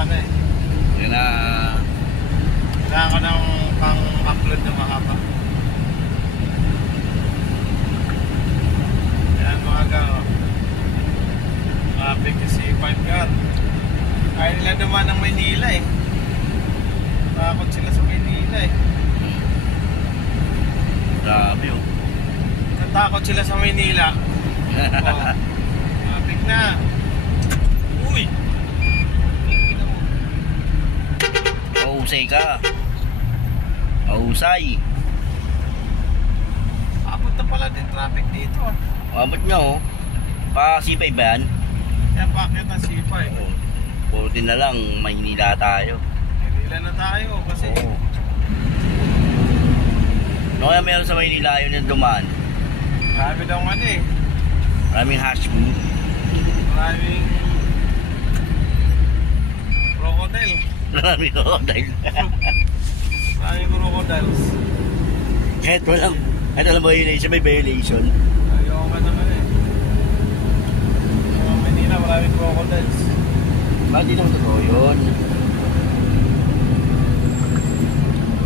ano eh. Kailangan ko ng pang-upload na mahaba. Ayan mga ka. Traffic na C5 car. Kaya nila naman ng Maynila eh. Takot sila sa Maynila eh. Grabe oh. Natakot sila sa Maynila. Oh. Traffic na. Uy! Mahusay ka. Mahusay. Abot na pala din traffic dito ah. Abot nga oh. Pa C5 ba yan? Kaya bakit ang C5? Buti na lang, Maynila tayo. Maynila na tayo kasi No kaya meron sa Maynila yun yung dumaan? marami daw ano eh. Maraming hashmo. Maraming crocodile. Maraming crocodile. Maraming crocodiles. Kahit walang violation, may violation. Ayaw ka naman eh. Sa Manila maraming crocodiles. Bakit di naman totoo yun?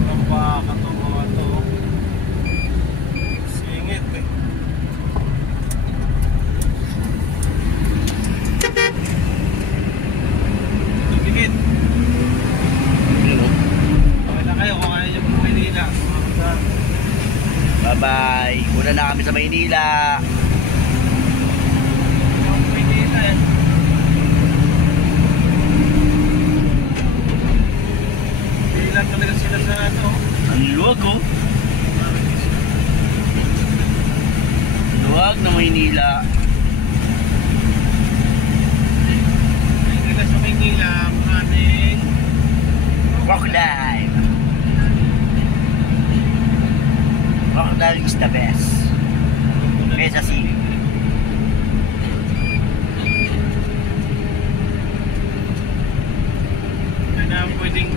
Ang baka to mga to. Singit eh. Tumigit. Okay na kayo kung kaya yung Maynila. Bye bye. Una na kami sa Maynila. Yung Maynila eh. Bilang talaga sila sa ano. Ang luwag oh. Luwag na Maynila. Maynila sa Maynila. Maraming Crocodile. Crocodile is the best. Kesa si ano ang pwedeng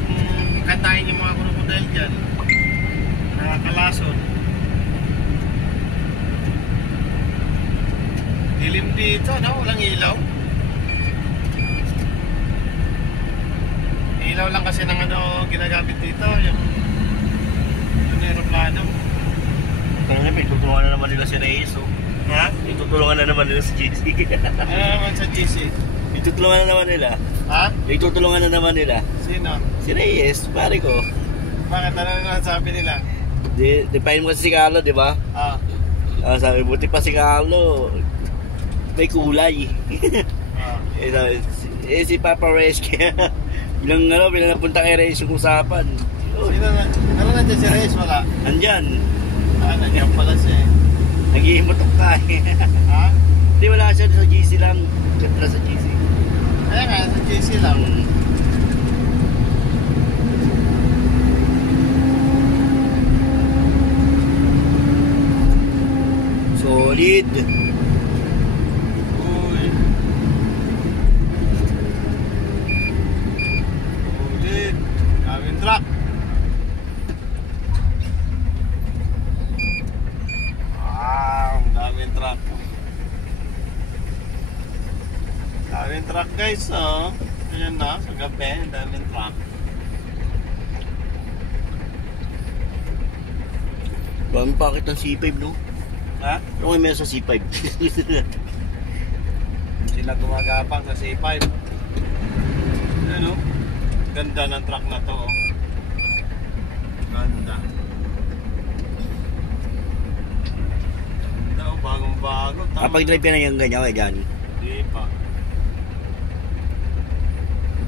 katayin yung mga crocodile dyan. Nakakalason. Dilim dito, no? Walang ilaw. Ilaw lang kasi ng ano ginagamit dito. Yung aeroplano. kaya may tutulungan na naman nila si Reyes oh. Ha? May tutulungan na naman nila si JC. Ano naman sa GC? May tutulungan na naman nila. Ha? May tutulungan na naman nila. Sino? Si Reyes, pare ko. Bakit ano na sabi nila? Depain mo kasi si Carlo, di ba? Ah. Sabi, buti pa si Carlo. May kulay. Ah. Si Papa Reyes kaya bilang napunta kay Reyes yung usapan. Sino na? Ano na dyan si Reyes? Wala? Andyan. Ah, nandiyan pala siya eh. Nag-iimotok ka eh. Ha? Hindi wala siya sa GC lang. Siyempre sa GC. Kaya nga, sa GC lang. Solid. Uy. Ulit. Daming truck. Ang daming truck. Daming truck guys, oh. Ayan na, sa gabi, ang daming truck. Dami pakit ng C5 no? Ha? Ano kayo meron sa C5? Sila gumagapang sa C5. Ano? Ganda ng truck na to, oh. Ganda. Ganda, oh. Bagong-bago. Kapag-drive ka na yung ganyan kay Johnny. Hindi pa.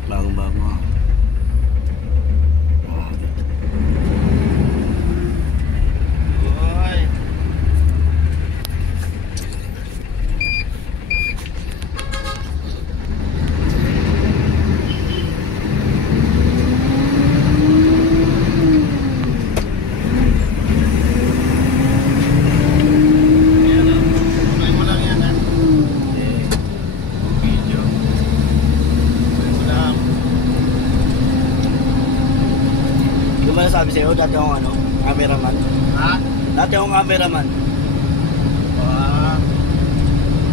Bagong-bago. Uy. Sabi sa'yo, dati akong cameraman. Ha? Dati akong cameraman.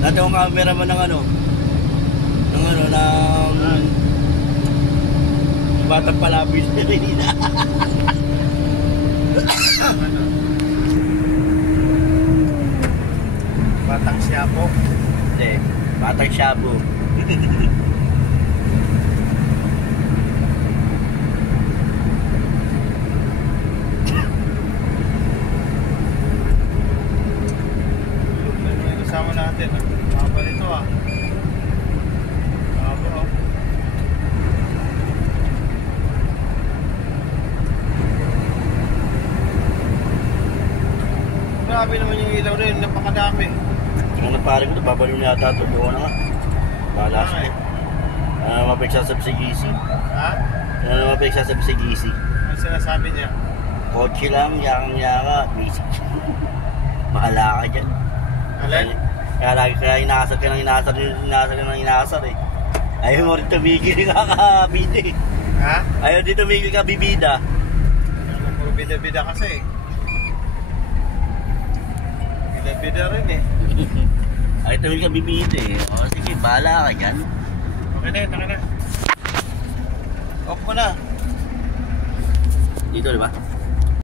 Dati akong cameraman ng Batang palapis na rin. Ano? Batang Siapo. Hindi, batang shabu. May kasama natin. Haba nito ah. Haba oh. Grabe naman yung ilaw na yun. Napakadami. Ano pare ko, babalo na yata ito. Buwan na nga. Bahala Ah, siya. Ano naman pagsasabi sa GC? Ha? Ano naman pagsasabi sa GC? Ano sinasabi niya? Kotse lang, yakang-yaka, basic. Mahala ka dyan. Alin? Kaya inaasar ka ng inaasar eh. Ayaw mo rin tumigil ka kabida eh. Ha? Ayaw din tumigil ka bibida. Puro bida-bida kasi. Bida-bida rin eh. Ayaw tumigil ka bibida eh. O sige, bahala ka dyan. Okay na yun, okay na. Off mo na. Dito, di ba?